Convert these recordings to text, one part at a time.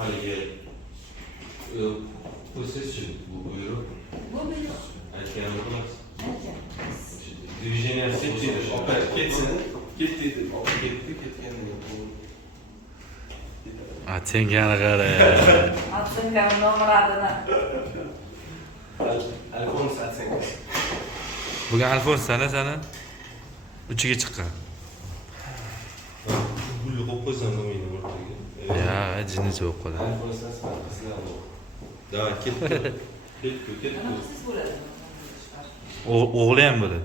haligi processi bu buyruq. Bu buyruq. Aytganim emas. Aytgan. Движение Ketdi, opa ketsin. Ketdi dedi. Opa ketdi, ketgandan keyin Atengani qara. Atsingan nomeradini. Alfons atsangiz. Bugun Alfons sana 3ga chiqqan. Gulli qo'yib qo'ysam bo'lmaydi o'rtaga. Ya, jinni bo'lib qoladi. Alfons asman qizlar bu. Da, ketdi. Ketdi. Nima siz bo'ladi? O'g'li ham bo'ladi.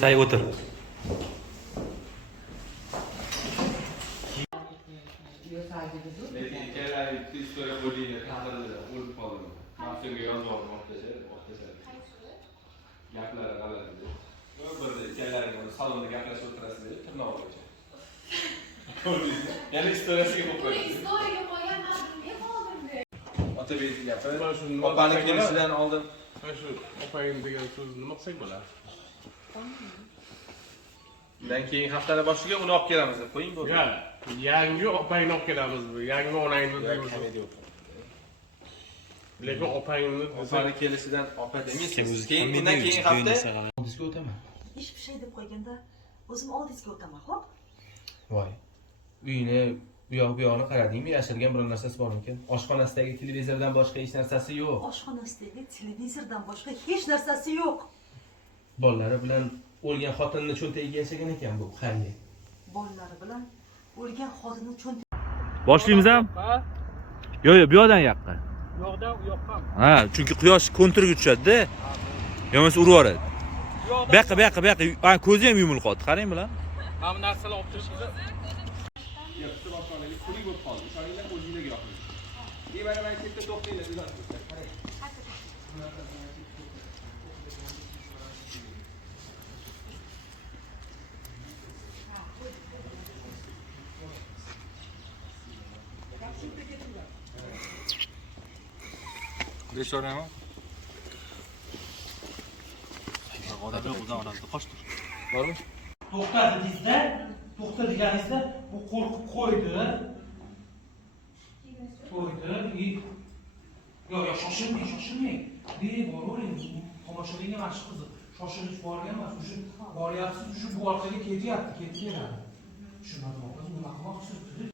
Say o'tir. Lekin ikkalari istoriya bo'lingan taqdirda o'lib qoldi. Mavsumga yozib o'qitishadi. Gaplari g'alati. Bir ikkalariga salonda gaplashib o'tirasiz deb tirnoqgacha. Ko'rdingizmi? Yana istoriyasiga bo'lib qo'ydi. Istoriyaga qo'ygan nima qoldirdi? Otabek gapi. Mana shu Opani kelishidan oldin Mana shu opang degan so'zni nima qilsak bo'ladi? undan keyin haftani boshiga uni olib kelamiz deb qo'ying bo'ldi. Ya, yangi opangni olib kelamiz bu. Yangi onangni deymiz. Lekin opangni Opani kelishidan opa demaysiz. Keyin undan keyin hafta Oldizga o'taman. Hech bir şey deb qo'yganda o'zim oldingizga o'taman, xo'p? Voy. Uyini bu yoqni qaradingmi? Yashirgan bir narsasi bormikan? Oshxonasidagi televizordan boshqa hech narsasi yo'q. Oshxonasidagi televizordan boshqa hech narsasi yo'q. Bolalari bilan o'lgan xotinni cho'ntagiga yashagan ekan bu qanday? Bolalari bilan o'lgan xotinni cho'ntagiga Boshlaymiz ham? Yo'q, bu yoqdan yoqqa. yo'qdan u yoqqa. Ha, chunki quyosh konturga tushadi-da. Yo'masa urib yuboradi. Bu yoqqa. Ko'zi ham yumilib qoldi. Qarang bilan. Mana bu narsalar olib turishimiz. Yaxshi boshlanadi. Kulik bo'lib qoldi. O'shangizdan o'zingizga yoqing. Mana ketda to'xtanglar, uzatib. Qarang. Beşorama. Odam yo'q, o'zdan odamni qochdir. Bormi? To'xta deganingizda bu qo'rqib qo'ydi. Yo'q, shoshilmang. Boravering. Tomoshabinga mana shu qiziq. Shoshilib borgan emas, shu boryapsiz, shu bu orqaga ketyapti. Shundan nima qilmoqchisiz?